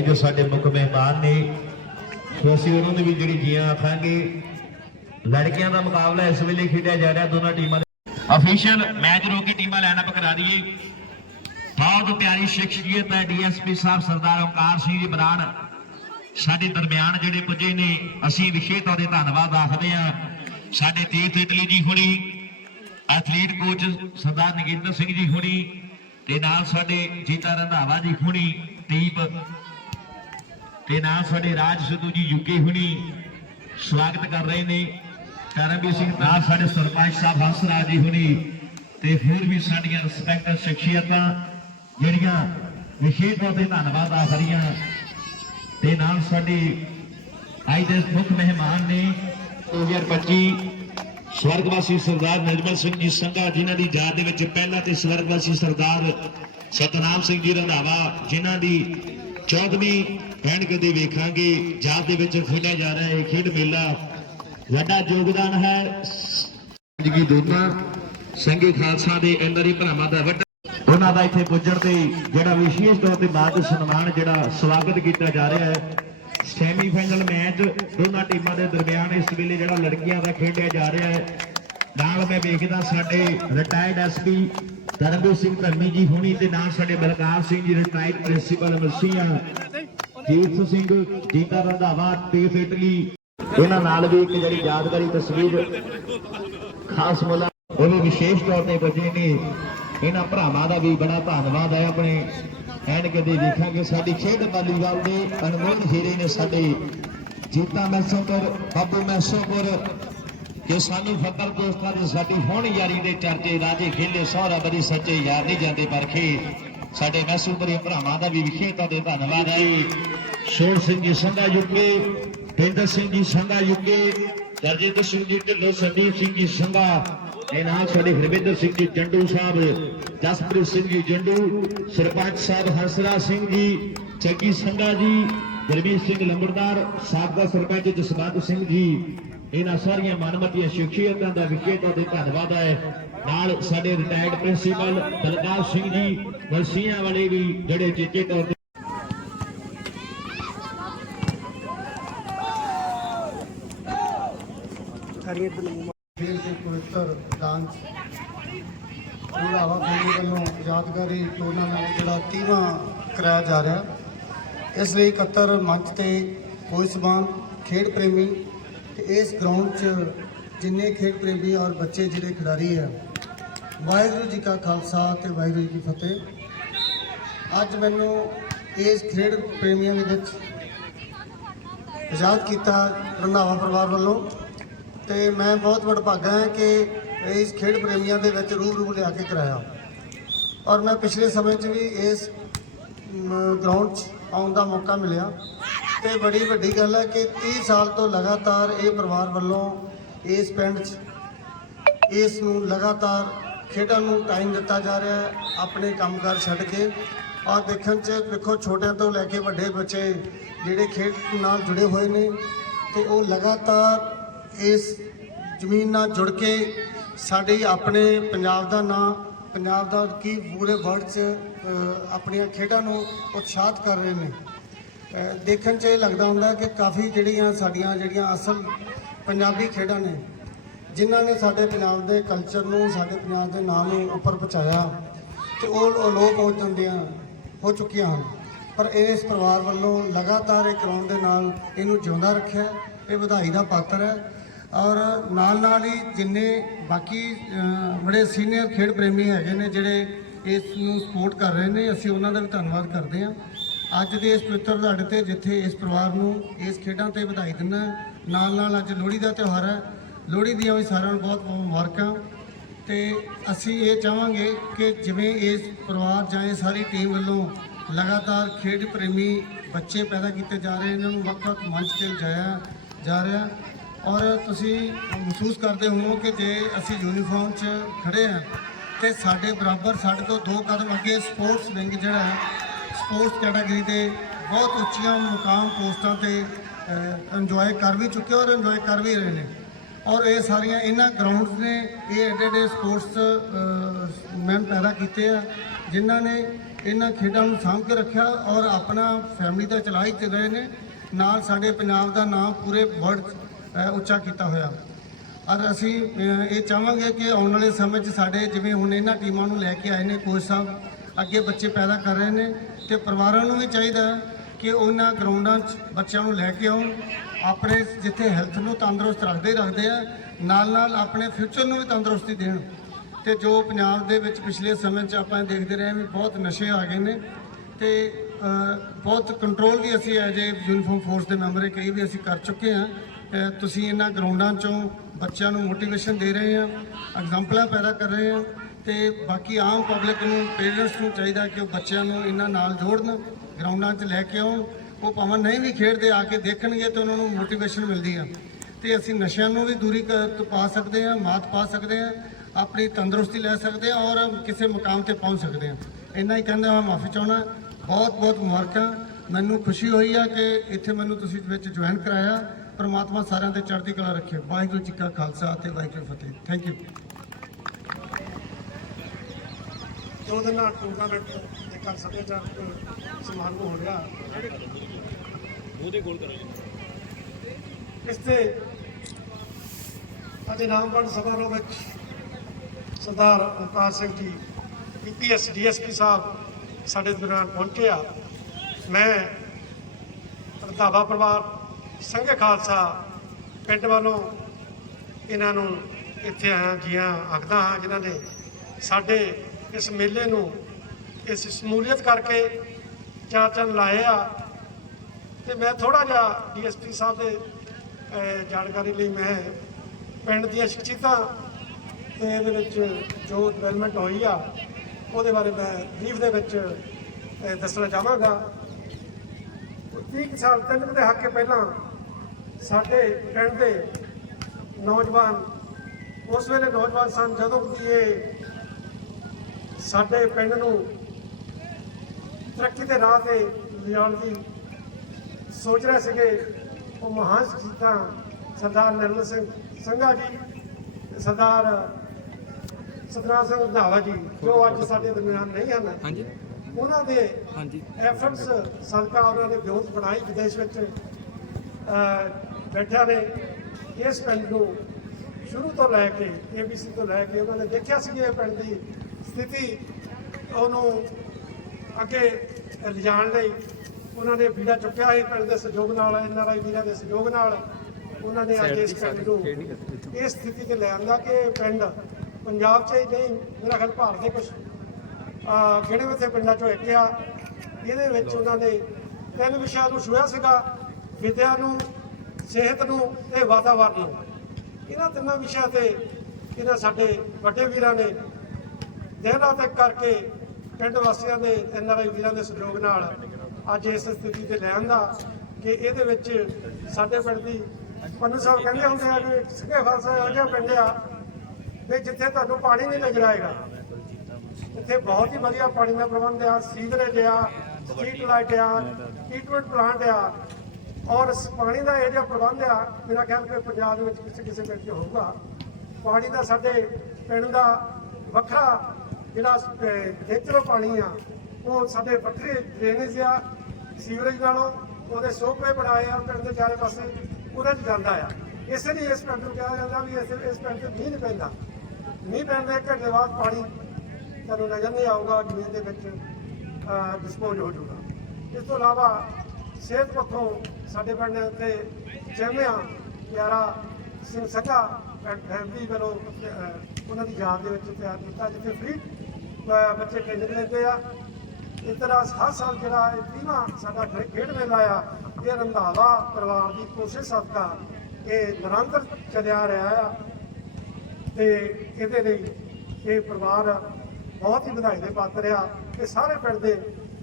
ਜੋ ਸਾਡੇ ਮੁੱਖ ਮਹਿਮਾਨ ਨੇ, ਸੋ ਅਸੀਂ ਉਹਨਾਂ ਨੂੰ ਵੀ ਜਿਹੜੀ ਜੀਆਂ ਆਖਾਂਗੇ, ਲੜਕਿਆਂ ਦਾ ਮੁਕਾਬਲਾ ਇਸ ਵੇਲੇ ਖੇਡਿਆ ਜਾ ਰਿਹਾ, ਦੋਨਾਂ ਟੀਮਾਂ ਦੇ ਅਫੀਸ਼ੀਅਲ ਮੈਚ ਰੋਕੀ ਟੀਮਾਂ ਲਾਈਨ ਅਪ ਕਰਾ ਦਈਏ। ਬਹੁਤ ਪਿਆਰੀ ਸ਼ਖਸੀਅਤ ਹੈ, ਡੀਐਸਪੀ ਸਾਹਿਬ ਸਰਦਾਰ ਓਕਾਰ ਸਿੰਘ ਜੀ ਬਰਾੜ। ਸਾਡੇ ਦਰਮਿਆਨ ਜਿਹੜੇ ਪੁੱਜੇ ਨੇ, ਅਸੀਂ ਵਿਸ਼ੇਸ਼ ਤੌਰ ਤੇ ਧੰਨਵਾਦ ਆਖਦੇ ਹਾਂ। ਸਾਡੇ ਤੀਰਥ ਇਟਲੀ ਜੀ ਹੋਣੀ, ਐਥਲੀਟ ਕੋਚ ਸਰਦਾਰ ਨਗਿੰਦਰ ਸਿੰਘ ਜੀ ਹੋਣੀ, ਤੇ ਨਾਲ ਸਾਡੇ ਜੀਤਾ ਰੰਧਾਵਾ ਜੀ ਹੋਣੀ ਦੀਪ ਤੇ ਨਾਲ ਸਾਡੇ ਰਾਜ ਸਿੱਧੂ ਜੀ ਯੂਕੇ ਹੁਣੀ ਸਵਾਗਤ ਕਰ ਰਹੇ ਨੇ। ਕਰਮਵੀਰ ਸਿੰਘ ਨਾਲ ਸਾਡੇ ਸਰਪੰਚ ਸਾਹਿਬ ਹੰਸਰਾਜ ਜੀ ਹੁਣੀ ਤੇ ਹੋਰ ਵੀ ਸਾਡੀਆਂ ਰਿਸਪੈਕਟਡ ਸ਼ਖਸੀਅਤਾਂ ਜਿਹੜੀਆਂ ਵਿਸ਼ੇਸ਼ ਤੌਰ ਤੇ ਧੰਨਵਾਦ ਆ ਰਹੀਆਂ। ਤੇ ਨਾਲ ਸਾਡੇ ਅੱਜ ਦੇ ਮੁੱਖ ਮਹਿਮਾਨ ਨੇ 2025 ਸਵਰਗਵਾਸੀ ਸਰਦਾਰ ਨਜਮਲ ਸਿੰਘ ਜੀ ਸੰਘਾ, ਜਿਨ੍ਹਾਂ ਦੀ ਯਾਦ ਦੇ ਵਿੱਚ ਪਹਿਲਾ ਤੇ ਸਵਰਗਵਾਸੀ ਸਰਦਾਰ ਸਤਨਾਮ ਸਿੰਘ ਜੀ ਰੰਧਾਵਾ, ਜਿਨ੍ਹਾਂ ਦੀ 14ਵੀਂ ਕਹਿਣ ਕਦੇ ਵੇਖਾਂਗੇ ਜਾਤ ਦੇ ਵਿੱਚ ਖੇਡਿਆ ਜਾ ਰਿਹਾ ਹੈ ਖੇਡ ਮੇਲਾ। ਵੱਡਾ ਯੋਗਦਾਨ ਹੈ। ਜ਼ਿੰਦਗੀ ਦੋਨਾਂ, ਸੰਘੇ ਖਾਲਸਾ ਦੇ ਅੰਦਰ ਭਰਾਵਾਂ ਦਾ ਵੱਡਾ ਉਹਨਾਂ ਦਾ ਇੱਥੇ ਪੁੱਜਣ ਤੇ ਜਿਹੜਾ ਵਿਸ਼ੇਸ਼ ਤੌਰ ਤੇ ਬਾਅਦ ਸਨਮਾਨ ਜਿਹੜਾ ਸਵਾਗਤ ਕੀਤਾ ਜਾ ਰਿਹਾ ਹੈ। ਸੈਮੀਫਾਈਨਲ ਮੈਚ ਦੋਨਾਂ ਟੀਮਾਂ ਦੇ ਦਰਮਿਆਨ ਇਸ ਵੇਲੇ ਜਿਹੜਾ ਲੜਕੀਆਂ ਦਾ ਖੇਡਿਆ ਜਾ ਰਿਹਾ ਹੈ। ਨਾਲ ਮੈਂ ਵੇਖਦਾ ਸਾਡੇ ਰਿਟਾਇਰਡ ਐਸਪੀ ਧਰਮਵੀਰ ਸਿੰਘ ਧਰਮੀ ਜੀ ਹੋਣੀ ਤੇ ਨਾਲ ਸਾਡੇ ਬਲਕਾਰ ਸਿੰਘ ਜੀ ਰਿਟਾਇਰਡ ਪ੍ਰਿੰਸੀਪਲ ਮਸੀਆ ਕੀਰਤ ਸਿੰਘ, ਜੀਤਾ ਰੰਧਾਵਾ ਟੀਫ ਇਟਲੀ। ਇਹਨਾਂ ਨਾਲ ਵੀ ਇੱਕ ਜਿਹੜੀ ਯਾਦਗਾਰੀ ਤਸਵੀਰ ਖਾਸ ਮੁਲਾ ਉਹਨੇ ਵਿਸ਼ੇਸ਼ ਤੌਰ ਤੇ ਬੱਜੇ ਨੇ। ਇਹਨਾਂ ਭਰਾਵਾਂ ਦਾ ਵੀ ਬੜਾ ਧੰਨਵਾਦ ਹੈ ਆਪਣੇ। ਐਨ ਕਦੇ ਦੇਖਾਂਗੇ ਸਾਡੀ ਖੇਡ ਵਾਲੀਬਾਲ ਦੇ ਅਨਮੋਲ ਹੀਰੇ ਨੇ ਸਾਡੇ ਜੀਤਾ ਮੈਸੋਪੁਰ, ਬਾਬੂ ਮੈਸੋਪੁਰ, ਕਿ ਸਾਨੂੰ ਫਕਰ ਦੋਸਤਾਂ ਦੀ ਸਾਡੀ ਹੁਣ ਯਾਰੀ ਦੇ ਚਰਚੇ ਰਾਜੇ ਖੇਲੇ ਸਹੁਰਾ ਬੜੀ ਸੱਚੇ ਯਾਰ ਨਹੀਂ ਜਾਂਦੇ ਪਰਖੇ। ਸਾਡੇ ਮੈਸੋਪੁਰੀ ਭਰਾਵਾਂ ਦਾ ਵੀ ਵਿਸ਼ੇਸ਼ ਤੌਰ ਧੰਨਵਾਦ ਹੈ। ਸ਼ੋਰ ਸਿੰਘ ਜੀ ਸੰਧਾ ਯੁੱਗੇ ਪਿੰਦਰ ਸਿੰਘ ਜੀ ਸੰਧਾ ਯੁੱਗੇ ਦਰਜਿੰਦਰ ਸਿੰਘ ਜੀ ਢਿੱਲੋਂ, ਸੰਦੀਪ ਸਿੰਘ ਜੀ ਸੰਘਾ, ਇਹ ਨਾਲ ਸਾਡੇ ਹਰਵਿੰਦਰ ਸਿੰਘ ਜੀ ਜੰਡੂ ਸਾਹਿਬ, ਜਸਪ੍ਰੀਤ ਸਿੰਘ ਜੀ ਜੰਡੂ, ਸਰਪੰਚ ਸਾਹਿਬ ਹੰਸਰਾ ਸਿੰਘ ਜੀ, ਚੱਗੀ ਸੰਘਾ ਜੀ ਗੁਰਮੀਤ ਸਿੰਘ ਲੰਬੜਦਾਰ, ਸਾਬਕਾ ਸਰਪੰਚ ਜਸਵੰਤ ਸਿੰਘ ਜੀ ਇਹਨਾਂ ਸਾਰੀਆਂ ਮਨਮਤੀਆਂ ਸ਼ਖਸੀਅਤਾਂ ਦਾ ਤੌਰ ਤੇ ਧੰਨਵਾਦ ਹੈ। ਨਾਲ ਸਾਡੇ ਰਿਟਾਇਰਡ ਪ੍ਰਿੰਸੀਪਲ ਬਲਕਾਰ ਸਿੰਘ ਜੀ ਵਰਸੀਆਂ ਵਾਲੇ ਵੀ ਜਿਹੜੇ ਚੇਚੇ ਤੌਰ ਤੇ ਖੇਡ ਦੇ ਵੱਲੋਂ ਯਾਦਗਾਰੀ ਟੂਰਨਾਮੈਂਟ ਜਿਹੜਾ 30ਵਾਂ ਕਰਾਇਆ ਜਾ ਰਿਹਾ। ਇਸ ਲਈ 71 ਮੰਚ ਤੇ ਕੋਈ ਸਮਾਨ ਖੇਡ ਪ੍ਰੇਮੀ ਤੇ ਇਸ ਗਰਾਊਂਡ 'ਚ ਜਿੰਨੇ ਖੇਡ ਪ੍ਰੇਮੀ ਔਰ ਬੱਚੇ ਜਿਹੜੇ ਖਿਡਾਰੀ ਆ ਵਾਹਿਗੁਰੂ ਜੀ ਕਾ ਖਾਲਸਾ ਤੇ ਵਾਹਿਗੁਰੂ ਜੀ ਕੀ ਫਤਿਹ। ਅੱਜ ਮੈਨੂੰ ਇਸ ਖੇਡ ਪ੍ਰੇਮੀਆਂ ਦੇ ਵਿੱਚ ਆਜ਼ਾਦ ਕੀਤਾ ਰੰਧਾਵਾ ਪਰਿਵਾਰ ਵੱਲੋਂ ਤੇ ਮੈਂ ਬਹੁਤ ਵਡਭਾਗਾ ਹਾਂ ਕਿ ਇਸ ਖੇਡ ਪ੍ਰੇਮੀਆਂ ਦੇ ਵਿੱਚ ਰੂਬਰੂ ਲਿਆ ਕੇ ਕਰਾਇਆ। ਔਰ ਮੈਂ ਪਿਛਲੇ ਸਮੇਂ 'ਚ ਵੀ ਇਸ ਗਰਾਊਂਡ 'ਚ ਆਉਣ ਦਾ ਮੌਕਾ ਮਿਲਿਆ। ਤੇ ਬੜੀ ਵੱਡੀ ਗੱਲ ਹੈ ਕਿ 30 ਸਾਲ ਤੋਂ ਲਗਾਤਾਰ ਇਹ ਪਰਿਵਾਰ ਵੱਲੋਂ ਇਸ ਪਿੰਡ 'ਚ ਇਸ ਨੂੰ ਲਗਾਤਾਰ ਖੇਡਾਂ ਨੂੰ ਟਾਈਮ ਦਿੱਤਾ ਜਾ ਰਿਹਾ ਹੈ, ਆਪਣੇ ਕੰਮਕਾਰ ਛੱਡ ਕੇ। ਔਰ ਦੇਖਣ 'ਚ ਵੇਖੋ ਛੋਟਿਆਂ ਤੋਂ ਲੈ ਕੇ ਵੱਡੇ ਬੱਚੇ ਜਿਹੜੇ ਖੇਡ ਨਾਲ ਜੁੜੇ ਹੋਏ ਨੇ ਤੇ ਉਹ ਲਗਾਤਾਰ ਇਸ ਜ਼ਮੀਨ ਨਾਲ ਜੁੜ ਕੇ ਸਾਡੇ ਆਪਣੇ ਪੰਜਾਬ ਦਾ ਨਾਂ, ਪੰਜਾਬ ਦਾ ਕੀ ਪੂਰੇ ਵਰਲਡ 'ਚ ਆਪਣੀਆਂ ਖੇਡਾਂ ਨੂੰ ਉਤਸ਼ਾਹਤ ਕਰ ਰਹੇ ਨੇ। ਦੇਖਣ 'ਚ ਇਹ ਲੱਗਦਾ ਹੁੰਦਾ ਕਿ ਕਾਫੀ ਜਿਹੜੀਆਂ ਸਾਡੀਆਂ ਜਿਹੜੀਆਂ ਅਸਲ ਪੰਜਾਬੀ ਖੇਡਾਂ ਨੇ, ਜਿਨ੍ਹਾਂ ਨੇ ਸਾਡੇ ਪੰਜਾਬ ਦੇ ਕਲਚਰ ਨੂੰ, ਸਾਡੇ ਪੰਜਾਬ ਦੇ ਨਾਮ ਨੂੰ ਉੱਪਰ ਪਹੁੰਚਾਇਆ ਤੇ ਉਹ ਅਲੋਪ ਹੋ ਜਾਂਦੀਆਂ ਹੋ ਚੁੱਕੀਆਂ ਹਨ। ਪਰ ਇਸ ਪਰਿਵਾਰ ਵੱਲੋਂ ਲਗਾਤਾਰ ਇਹ ਕਰਾਉਣ ਦੇ ਨਾਲ ਇਹਨੂੰ ਜਿਉਂਦਾ ਰੱਖਿਆ, ਇਹ ਵਧਾਈ ਦਾ ਪਾਤਰ ਹੈ ਔਰ ਨਾਲ ਨਾਲ ਹੀ ਜਿੰਨੇ ਬਾਕੀ ਬੜੇ ਸੀਨੀਅਰ ਖੇਡ ਪ੍ਰੇਮੀ ਹੈਗੇ ਨੇ, ਜਿਹੜੇ ਇਸ ਨੂੰ ਸਪੋਰਟ ਕਰ ਰਹੇ ਨੇ, ਅਸੀਂ ਉਹਨਾਂ ਦਾ ਵੀ ਧੰਨਵਾਦ ਕਰਦੇ ਹਾਂ। ਅੱਜ ਦੇ ਇਸ ਪਵਿੱਤਰ ਦਿਹਾੜੇ ਤੇ ਜਿੱਥੇ ਇਸ ਪਰਿਵਾਰ ਨੂੰ ਇਸ ਖੇਡਾਂ ਤੇ ਵਧਾਈ ਦਿੰਦਾ ਨਾਲ ਨਾਲ ਅੱਜ ਲੋਹੜੀ ਦਾ ਤਿਉਹਾਰ ਹੈ। ਲੋਹੜੀ ਦੀਆਂ ਵੀ ਸਾਰਿਆਂ ਨੂੰ ਬਹੁਤ ਬਹੁਤ ਮੁਬਾਰਕਾਂ। ਤੇ ਅਸੀਂ ਇਹ ਚਾਹਾਂਗੇ ਕਿ ਜਿਵੇਂ ਇਸ ਪਰਿਵਾਰ ਜਾਂ ਇਹ ਸਾਰੀ ਟੀਮ ਵੱਲੋਂ ਲਗਾਤਾਰ ਖੇਡ ਪ੍ਰੇਮੀ ਬੱਚੇ ਪੈਦਾ ਕੀਤੇ ਜਾ ਰਹੇ, ਇਹਨਾਂ ਨੂੰ ਵੱਖ-ਵੱਖ ਮੰਚ ਤੇ ਲਿਜਾਇਆ ਜਾ ਰਿਹਾ। ਔਰ ਤੁਸੀਂ ਮਹਿਸੂਸ ਕਰਦੇ ਹੋ ਕਿ ਜੇ ਅਸੀਂ ਯੂਨੀਫਾਰਮ 'ਚ ਖੜੇ ਹਾਂ, ਤੇ ਸਾਡੇ ਬਰਾਬਰ ਸਾਡੇ ਤੋਂ ਦੋ ਕਦਮ ਅੱਗੇ ਸਪੋਰਟਸ ਵਿੰਗ ਜਿਹੜਾ ਹੈ ਸਪੋਰਟਸ ਕੈਟਾਗਰੀ ਦੇ ਬਹੁਤ ਉੱਚੀਆਂ ਮੁਕਾਮ ਪੋਸਟਾਂ ਤੇ ਇੰਜੋਏ ਕਰ ਵੀ ਚੁੱਕੇ ਔਰ ਇੰਜੋਏ ਕਰ ਵੀ ਰਹੇ ਨੇ। ਔਰ ਇਹ ਸਾਰੀਆਂ ਇਹਨਾਂ ਗਰਾਊਂਡਸ ਨੇ, ਇਹ ਐਡੇ ਐਡੇ ਸਪੋਰਟਸ ਮੈਨ ਪੈਦਾ ਕੀਤੇ ਆ, ਜਿਨ੍ਹਾਂ ਨੇ ਇਹਨਾਂ ਖੇਡਾਂ ਨੂੰ ਸਾਂਭ ਕੇ ਰੱਖਿਆ ਔਰ ਆਪਣਾ ਫੈਮਿਲੀ ਦਾ ਚਲਾ ਹੀ ਰਹੇ ਨੇ। ਨਾਲ ਸਾਡੇ ਪੰਜਾਬ ਦਾ ਨਾਮ ਪੂਰੇ ਵਰਲਡ ਉੱਚਾ ਕੀਤਾ ਹੋਇਆ। ਔਰ ਅਸੀਂ ਇਹ ਚਾਹਾਂਗੇ ਕਿ ਆਉਣ ਵਾਲੇ ਸਮੇਂ 'ਚ ਸਾਡੇ ਜਿਵੇਂ ਹੁਣ ਇਹਨਾਂ ਟੀਮਾਂ ਨੂੰ ਲੈ ਕੇ ਆਏ ਨੇ, ਕੋਚ ਸਾਹਿਬ, ਅੱਗੇ ਬੱਚੇ ਪੈਦਾ ਕਰ ਰਹੇ ਨੇ। ਤੇ ਪਰਿਵਾਰਾਂ ਨੂੰ ਵੀ ਚਾਹੀਦਾ ਹੈ ਕਿ ਉਹਨਾਂ ਗਰਾਊਂਡਾਂ 'ਚ ਬੱਚਿਆਂ ਨੂੰ ਲੈ ਕੇ ਆਉਣ, ਆਪਣੇ ਜਿੱਥੇ ਹੈਲਥ ਨੂੰ ਤੰਦਰੁਸਤ ਰੱਖਦੇ ਰੱਖਦੇ ਆ ਨਾਲ ਨਾਲ ਆਪਣੇ ਫਿਊਚਰ ਨੂੰ ਵੀ ਤੰਦਰੁਸਤੀ ਦੇਣ। ਤੇ ਜੋ ਪੰਜਾਬ ਦੇ ਵਿੱਚ ਪਿਛਲੇ ਸਮੇਂ 'ਚ ਆਪਾਂ ਦੇਖਦੇ ਰਹੇ ਵੀ ਬਹੁਤ ਨਸ਼ੇ ਆ ਗਏ ਨੇ ਤੇ ਬਹੁਤ ਕੰਟਰੋਲ ਵੀ ਅਸੀਂ ਐਜ ਏ ਯੂਨੀਫਾਰਮ ਫੋਰਸ ਦੇ ਮੈਂਬਰ ਕਈ ਵੀ ਅਸੀਂ ਕਰ ਚੁੱਕੇ ਹਾਂ। ਤੁਸੀਂ ਇਹਨਾਂ ਗਰਾਊਂਡਾਂ 'ਚੋਂ ਬੱਚਿਆਂ ਨੂੰ ਮੋਟੀਵੇਸ਼ਨ ਦੇ ਰਹੇ ਆ ਐਗਜ਼ਾਮਪਲਾਂ ਪੈਦਾ ਕਰ ਰਹੇ ਆ ਤੇ ਬਾਕੀ ਆਮ ਪਬਲਿਕ ਨੂੰ ਪੇਰੈਂਟਸ ਨੂੰ ਚਾਹੀਦਾ ਕਿ ਉਹ ਬੱਚਿਆਂ ਨੂੰ ਇਹਨਾਂ ਨਾਲ ਜੋੜਨ, ਗਰਾਊਂਡਾਂ 'ਚ ਲੈ ਕੇ ਆਉਣ। ਉਹ ਭਾਵੇਂ ਨਹੀਂ ਵੀ ਖੇਡਦੇ, ਆ ਕੇ ਦੇਖਣਗੇ ਤੇ ਉਹਨਾਂ ਨੂੰ ਮੋਟੀਵੇਸ਼ਨ ਮਿਲਦੀ ਆ। ਤੇ ਅਸੀਂ ਨਸ਼ਿਆਂ ਨੂੰ ਵੀ ਦੂਰੀ ਕਰ ਤੋਂ ਪਾ ਸਕਦੇ ਆ, ਮਾਤ ਪਾ ਸਕਦੇ ਆ, ਆਪਣੀ ਤੰਦਰੁਸਤੀ ਲੈ ਸਕਦੇ ਆ ਔਰ ਕਿਸੇ ਮੁਕਾਮ ਤੇ ਪਹੁੰਚ ਸਕਦੇ ਆ। ਇੰਨਾ ਹੀ ਕਹਿੰਦਾ ਮੈਂ ਮਾਫੀ ਚਾਹਣਾ ਬਹੁਤ ਬਹੁਤ ਮੁਬਾਰਕਾਂ। ਮੈਨੂੰ ਖੁਸ਼ੀ ਹੋਈ ਆ ਕਿ ਇੱਥੇ ਮੈਨੂੰ ਤੁਸੀਂ ਵਿੱਚ ਜੁਆਇਨ ਕਰਾਇਆ। ਪਰਮਾਤਮਾ ਸਾਰਿਆਂ ਤੇ ਚੜ੍ਹਦੀ ਕਲਾ ਰੱਖੇ। ਵਾਹਿਗੁਰੂ ਜੀ ਕਾ ਖਾਲਸਾ ਅਤੇ ਵਾਹਿਗੁਰੂ ਫਤਿਹ। ਥੈਂਕ ਯੂ ਦੋ ਦਿਨ ਨਾਲ ਟੂਰਨਾਮੈਂਟ ਦੇ ਕੱਲ ਸੱਭਿਆਚਾਰਕ ਸਮਾਗਮ ਹੋ ਰਿਹਾ। ਉਹਦੇ ਕੋਲ ਕਰੋ ਇਸ ਤੇ ਅੱਜ ਨਾਮਵੰਡ ਸਮਾਰੋਹ ਵਿੱਚ ਸਰਦਾਰ ਅਵਤਾਰ ਸਿੰਘ ਜੀ ਪੀਪੀਐਸ ਡੀਐਸਪੀ ਸਾਹਿਬ ਸਾਡੇ ਦਰਮਿਆਨ ਪਹੁੰਚੇ ਆ। ਮੈਂ ਰੰਧਾਵਾ ਪਰਿਵਾਰ ਸੰਘ ਖਾਲਸਾ ਪਿੰਡ ਵੱਲੋਂ ਇਹਨਾਂ ਨੂੰ ਇੱਥੇ ਆਇਆ, ਜੀਆਂ ਆਖਦਾ ਹਾਂ, ਜਿਨ੍ਹਾਂ ਨੇ ਸਾਡੇ ਇਸ ਮੇਲੇ ਨੂੰ ਇਸ ਸਮੂਲੀਅਤ ਕਰਕੇ ਚਾਰ ਚੰਨ ਲਾਏ ਆ। ਤੇ ਮੈਂ ਥੋੜਾ ਜਿਹਾ ਡੀਐਸਪੀ ਸਾਹਿਬ ਦੇ ਜਾਣਕਾਰੀ ਲਈ ਮੈਂ ਪਿੰਡ ਦੀਆਂ ਸ਼ਖਸੀਅਤਾਂ ਤੇ ਇਹਦੇ ਵਿੱਚ ਜੋ ਡਿਵੈਲਪਮੈਂਟ ਹੋਈ ਆ, ਉਹਦੇ ਬਾਰੇ ਮੈਂ ਬਰੀਫ ਦੇ ਵਿੱਚ ਦੱਸਣਾ ਚਾਹਾਂਗਾ। 30 ਸਾਲ, ਤਿੰਨ ਕੁ ਦਹਾਕੇ ਪਹਿਲਾਂ ਸਾਡੇ ਪਿੰਡ ਦੇ ਨੌਜਵਾਨ ਉਸ ਵੇਲੇ ਨੌਜਵਾਨ ਸਨ ਜਦੋਂ ਕਿ ਇਹ ਸਾਡੇ ਪਿੰਡ ਨੂੰ ਤਰੱਕੀ ਦੇ ਰਾਹ ਤੇ ਲਿਜਾਣ ਦੀ ਸੋਚ ਰਹੇ ਸੀਗੇ। ਉਹ ਮਹਾਨ ਸ਼ਖਸੀਅਤਾਂ ਸਰਦਾਰ ਨਿਰਮਲ ਸਿੰਘ ਸੰਘਾ ਜੀ ਸਰਦਾਰ ਸਤਨਾਮ ਸਿੰਘ ਰੰਧਾਵਾ ਜੀ ਜੋ ਅੱਜ ਸਾਡੇ ਦਰਮਿਆਨ ਨਹੀਂ ਹਨ। ਹਾਂਜੀ। ਉਹਨਾਂ ਦੇ ਹਾਂਜੀ। ਐਫਰਟਸ ਸਦਕਾ ਉਹਨਾਂ ਨੇ ਵਿਉਂਤ ਬਣਾਈ ਵਿਦੇਸ਼ ਵਿੱਚ ਬੈਠਿਆ ਨੇ ਇਸ ਪਿੰਡ ਨੂੰ ਸ਼ੁਰੂ ਤੋਂ ਲੈ ਕੇ ਏਬੀਸੀ ਤੋਂ ਲੈ ਕੇ ਉਹਨਾਂ ਨੇ ਦੇਖਿਆ ਸੀ ਇਹ ਪਿੰਡ ਦੀ ਸਥਿਤੀ ਉਹਨੂੰ ਅੱਗੇ ਲਿਜਾਣ ਲਈ ਉਹਨਾਂ ਨੇ ਵੀੜਾ ਚੁੱਕਿਆ ਇਹ ਪਿੰਡ ਦੇ ਸਹਿਯੋਗ ਨਾਲ ਐਨਆਰਆਈ ਵੀਰਾਂ ਦੇ ਸਹਿਯੋਗ ਨਾਲ ਉਹਨਾਂ ਨੇ ਅੱਜ ਇਸ ਪਿੰਡ ਨੂੰ ਇਸ ਸਥਿਤੀ ਤੇ ਲੈ ਆਂਦਾ ਕਿ ਪਿੰਡ ਪੰਜਾਬ 'ਚ ਹੀ ਨਹੀਂ ਮੇਰਾ ਖਿਆਲ ਭਾਰਤ ਦੇ ਕੁਝ ਆ ਕਿਹੜੇ ਵਿੱਚ ਪਿੰਡਾਂ ਚੋਂ ਇੱਕ ਆ। ਇਹਦੇ ਵਿੱਚ ਉਹਨਾਂ ਨੇ ਤਿੰਨ ਵਿਸ਼ਿਆਂ ਨੂੰ ਛੂਹਿਆ ਸੀਗਾ ਵਿਦਿਆ ਨੂੰ ਸਿਹਤ ਨੂੰ ਤੇ ਵਾਤਾਵਰਨ ਨੂੰ। ਇਹਨਾਂ ਤਿੰਨਾਂ ਵਿਸ਼ਿਆਂ ਤੇ ਇਹਨਾਂ ਸਾਡੇ ਵੱਡੇ ਵੀਰਾਂ ਨੇ ਦਿਨ ਰਾਤ ਇੱਕ ਕਰਕੇ ਪਿੰਡ ਵਾਸੀਆਂ ਦੇ ਐਨਆਰਆਈ ਵੀਰਾਂ ਦੇ ਸਹਿਯੋਗ ਨਾਲ ਅੱਜ ਇਸ ਸਥਿਤੀ ਤੇ ਲੈਣ ਦਾ ਕਿ ਇਹਦੇ ਵਿੱਚ ਸਾਡੇ ਪਿੰਡ ਦੀ ਪੰਨੂ ਸਾਹਿਬ ਕਹਿੰਦੇ ਹੁੰਦੇ ਆ ਕਿ ਸਿੱਕੇ ਖਾਲਸਾ ਇਹੋ ਜਿਹਾ ਪਿੰਡ ਆ ਵੀ ਜਿੱਥੇ ਤੁਹਾਨੂੰ ਪਾਣੀ ਨਹੀਂ ਨਜ਼ਰ ਆਏਗਾ। ਇੱਥੇ ਬਹੁਤ ਹੀ ਵਧੀਆ ਪਾਣੀ ਦਾ ਪ੍ਰਬੰਧ ਆ, ਸੀਵਰੇਜ ਆ, ਸਟਰੀਟ ਲਾਈਟ ਆ, ਟ੍ਰੀਟਮੈਂਟ ਪਲਾਂਟ ਆ ਔਰ ਪਾਣੀ ਦਾ ਇਹ ਜਿਹਾ ਪ੍ਰਬੰਧ ਆ, ਮੇਰਾ ਖਿਆਲ ਕਿ ਪੰਜਾਬ ਦੇ ਵਿੱਚ ਕਿਸੇ ਕਿਸੇ ਪਿੰਡ 'ਚ ਹੋਊਗਾ। ਪਾਣੀ ਦਾ ਸਾਡੇ ਪਿੰਡ ਦਾ ਵੱਖਰਾ ਜਿਹੜਾ ਖੇਤਰੋਂ ਪਾਣੀ ਆ, ਉਹ ਸਾਡੇ ਵੱਖਰੇ ਡਰੇਨੇਜ ਆ ਸੀਵਰੇਜ ਨਾਲੋਂ, ਉਹਦੇ ਸੋਪੇ ਬਣਾਏ ਆ, ਪਿੰਡ ਦੇ ਚਾਰੇ ਪਾਸੇ, ਉਹਦੇ 'ਚ ਜਾਂਦਾ ਆ। ਇਸੇ ਲਈ ਇਸ ਪਿੰਡ ਨੂੰ ਕਿਹਾ ਜਾਂਦਾ ਵੀ ਇਸ ਇਸ ਪਿੰਡ 'ਤੇ ਮੀਂਹ ਨਹੀਂ ਪੈਂਦਾ। ਮੀਂਹ ਪੈਣ ਦੇ ਘੰਟੇ ਬਾਅਦ ਪਾਣੀ ਤੁਹਾਨੂੰ ਨਜ਼ਰ ਨਹੀਂ ਆਊਗਾ, ਜ਼ਮੀਨ ਦੇ ਵਿੱਚ ਡਿਸਪੋਜ਼ ਹੋ ਜਾਊਗਾ। ਇਸ ਤੋਂ ਇਲਾਵਾ ਸਿਹਤ ਪੱਖੋਂ ਸਾਡੇ ਪਿੰਡ ਤੇ ਚਹਿਮਿਆ ਪਿਆਰਾ ਸਿੰਘ ਸੱਗਾ ਫੈਮਿਲੀ ਵੱਲੋਂ ਉਹਨਾਂ ਦੀ ਯਾਦ ਦੇ ਵਿੱਚ ਤਿਆਰ ਕੀਤਾ, ਜਿੱਥੇ ਫ੍ਰੀ ਬੱਚੇ ਟ੍ਰੇਨਿੰਗ ਲੈਂਦੇ ਆ। ਇਸ ਤਰ੍ਹਾਂ ਹਰ ਸਾਲ ਜਿਹੜਾ ਇਹ ਤੀਵਾਂ ਸਾਡਾ ਖੇਡ ਮੇਲਾ ਆ, ਇਹ ਰੰਧਾਵਾ ਪਰਿਵਾਰ ਦੀ ਕੋਸ਼ਿਸ਼ ਸਦਕਾ ਇਹ ਨਿਰੰਤਰ ਚੱਲਿਆ ਰਿਹਾ ਆ। ਤੇ ਇਹਦੇ ਲਈ ਇਹ ਪਰਿਵਾਰ ਬਹੁਤ ਹੀ ਵਧਾਈ ਦੇ ਪਾਤਰ ਆ ਕਿ ਸਾਰੇ ਪਿੰਡ ਦੇ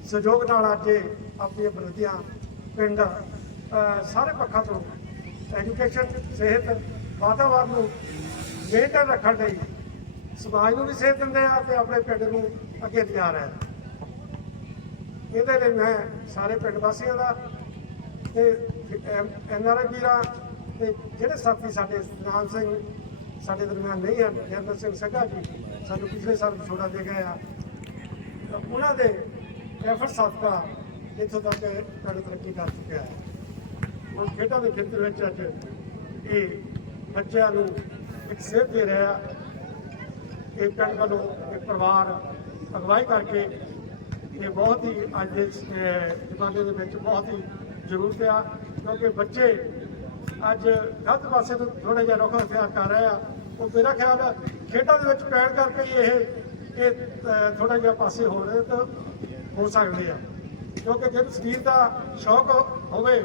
ਸਹਿਯੋਗ ਨਾਲ ਅੱਜ ਇਹ ਆਪਣੀਆਂ ਬਲਦੀਆਂ ਪਿੰਡ ਸਾਰੇ ਪੱਖਾਂ ਤੋਂ ਐਜੂਕੇਸ਼ਨ ਸਿਹਤ, ਵਾਤਾਵਰਨ ਨੂੰ ਮੇਨਟੇਨ ਰੱਖਣ ਲਈ ਸਮਾਜ ਨੂੰ ਵੀ ਸੇਧ ਦਿੰਦੇ ਆ ਤੇ ਆਪਣੇ ਪਿੰਡ ਨੂੰ ਅੱਗੇ ਲਿਜਾ ਰਹੇ ਇਹਦੇ ਲਈ ਮੈਂ ਸਾਰੇ ਪਿੰਡ ਵਾਸੀਆਂ ਦਾ ਤੇ ਐਨਆਰਆਈ ਵੀਰਾਂ ਤੇ ਜਿਹੜੇ ਸਾਥੀ ਸਾਡੇ ਸਤਨਾਮ ਸਿੰਘ ਸਾਡੇ ਦਰਮਿਆਨ ਨਹੀਂ ਹਨ, ਜਰਨਲ ਸਿੰਘ ਸੱਗਾ ਜੀ, ਸਾਨੂੰ ਪਿਛਲੇ ਸਾਲ ਛੋੜਾ ਦੇ ਗਏ ਆ। ਤਾਂ ਉਹਨਾਂ ਦੇ ਐਫਰਟ ਸਦਕਾ ਇੱਥੋਂ ਤੱਕ ਪਿੰਡ ਤਰੱਕੀ ਕਰ ਚੁੱਕਿਆ ਹੈ। ਹੁਣ ਖੇਡਾਂ ਦੇ ਖੇਤਰ ਵਿੱਚ ਅੱਜ ਇਹ ਬੱਚਿਆਂ ਨੂੰ ਇੱਕ ਸੇਧ ਦੇ ਰਿਹਾ ਇਹ ਪਿੰਡ ਵੱਲੋਂ ਇੱਕ ਪਰਿਵਾਰ ਅਗਵਾਈ ਕਰਕੇ ਇਹ ਬਹੁਤ ਹੀ ਅੱਜ ਦੇ ਜ਼ਮਾਨੇ ਦੇ ਵਿੱਚ ਬਹੁਤ ਹੀ ਜ਼ਰੂਰਤ ਆ ਕਿਉਂਕਿ ਬੱਚੇ ਅੱਜ ਗਲਤ ਪਾਸੇ ਤੋਂ ਥੋੜਾ ਜਿਹਾ ਰੁਖ ਅਖਤਿਆਰ ਕਰ ਰਹੇ ਆ। ਉਹ ਮੇਰਾ ਖਿਆਲ ਹੈ ਖੇਡਾਂ ਦੇ ਵਿੱਚ ਪੈਣ ਕਰਕੇ ਹੀ ਇਹ ਇਹ ਥੋੜਾ ਜਿਹਾ ਪਾਸੇ ਹੋ ਰਹੇ ਤਾਂ ਹੋ ਸਕਦੇ ਆ। ਕਿਉਂਕਿ ਜੇ ਸਰੀਰ ਦਾ ਸ਼ੌਕ ਹੋਵੇ,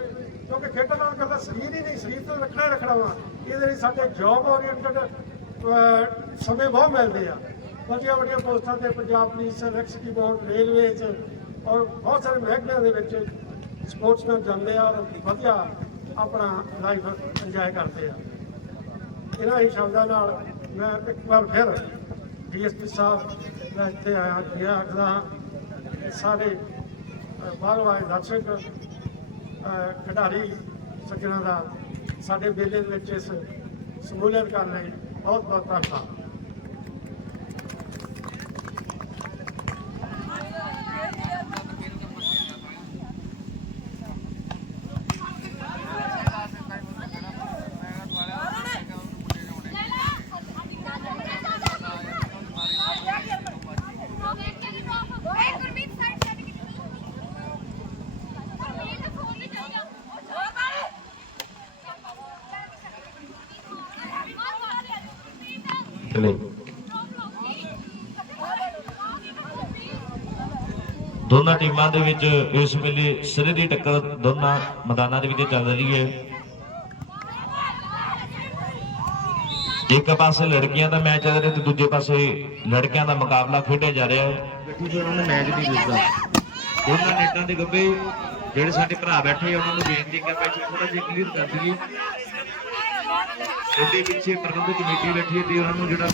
ਕਿਉਂਕਿ ਖੇਡਾਂ ਨਾਲ ਕਰਦਾ ਸਰੀਰ ਹੀ ਨਹੀਂ, ਸਰੀਰ ਤੋਂ ਰੱਖਣਾ ਹੀ ਰੱਖਣਾ ਵਾ। ਇਹਦੇ ਲਈ ਸਾਡੇ ਜੌਬ ਓਰੀਐਂਟਡ ਸਮੇਂ ਬਹੁਤ ਮਿਲਦੇ ਆ। ਵੱਡੀਆਂ ਵੱਡੀਆਂ ਪੋਸਟਾਂ ਤੇ ਪੰਜਾਬ ਪੁਲਿਸ ਐਕਸੀਟੀ ਬੋਰਡ ਰੇਲਵੇ 'ਚ ਔਰ ਬਹੁਤ ਸਾਰੇ ਮਹਿਕਮਿਆਂ ਦੇ ਵਿੱਚ ਸਪੋਰਟਸਮੈਨ ਜਾਂਦੇ ਆ ਔਰ ਵਧੀਆ ਆਪਣਾ ਲਾਈਫ ਇੰਜੋਏ ਕਰਦੇ ਆ। ਇਹਨਾਂ ਹੀ ਸ਼ਬਦਾਂ ਨਾਲ ਮੈਂ ਇੱਕ ਵਾਰ ਫਿਰ ਡੀਐਸਪੀ ਸਾਹਿਬ ਮੈਂ ਇੱਥੇ ਆਇਆ ਜੀ ਆਖਦਾ ਹਾਂ ਕਿ ਸਾਰੇ ਅ, ਬਾਹਰੋਂ ਦਰਸ਼ਕ ਖਿਡਾਰੀ ਸੱਜਣਾਂ ਦਾ ਸਾਡੇ ਮੇਲੇ ਦੇ ਵਿੱਚ ਇਸ ਸਮੂਲੀਅਤ ਕਰਨ ਲਈ ਬਹੁਤ ਬਹੁਤ ਧੰਨਵਾਦ। ਚਲੇ ਦੋਨਾਂ ਟੀਮਾਂ ਦੇ ਵਿੱਚ ਇਸ ਵੇਲੇ ਸਿਰੇ ਦੀ ਟੱਕਰ ਦੋਨਾਂ ਮੈਦਾਨਾਂ ਦੇ ਵਿੱਚ ਚੱਲ ਰਹੀ ਹੈ। ਇੱਕ ਪਾਸੇ ਲੜਕੀਆਂ ਦਾ ਮੈਚ ਚੱਲ ਰਿਹਾ ਤੇ ਦੂਜੇ ਪਾਸੇ ਲੜਕਿਆਂ ਦਾ ਮੁਕਾਬਲਾ ਖੇਡਿਆ ਜਾ ਰਿਹਾ ਹੈ। ਗੱਡੀ ਤੇ ਉਹਨਾਂ ਨੂੰ ਮੈਚ ਨਹੀਂ ਦਿੱਤਾ ਦੋਨਾਂ ਨੇਟਾਂ ਦੇ ਗੱਬੇ, ਜਿਹੜੇ ਸਾਡੇ ਭਰਾ ਬੈਠੇ ਉਹਨਾਂ ਨੂੰ ਬੇਨਤੀ ਕਰਦਾ ਕਿ ਥੋੜਾ ਜਿਹਾ ਕਲੀਅਰ ਕਰ ਦਈਏ। ਉਹਦੇ ਪਿੱਛੇ ਪ੍ਰਬੰਧਕ ਕਮੇਟੀ ਬੈਠੀ ਹੈ ਤੇ ਉਹਨਾਂ ਨੂੰ ਜਿਹੜਾ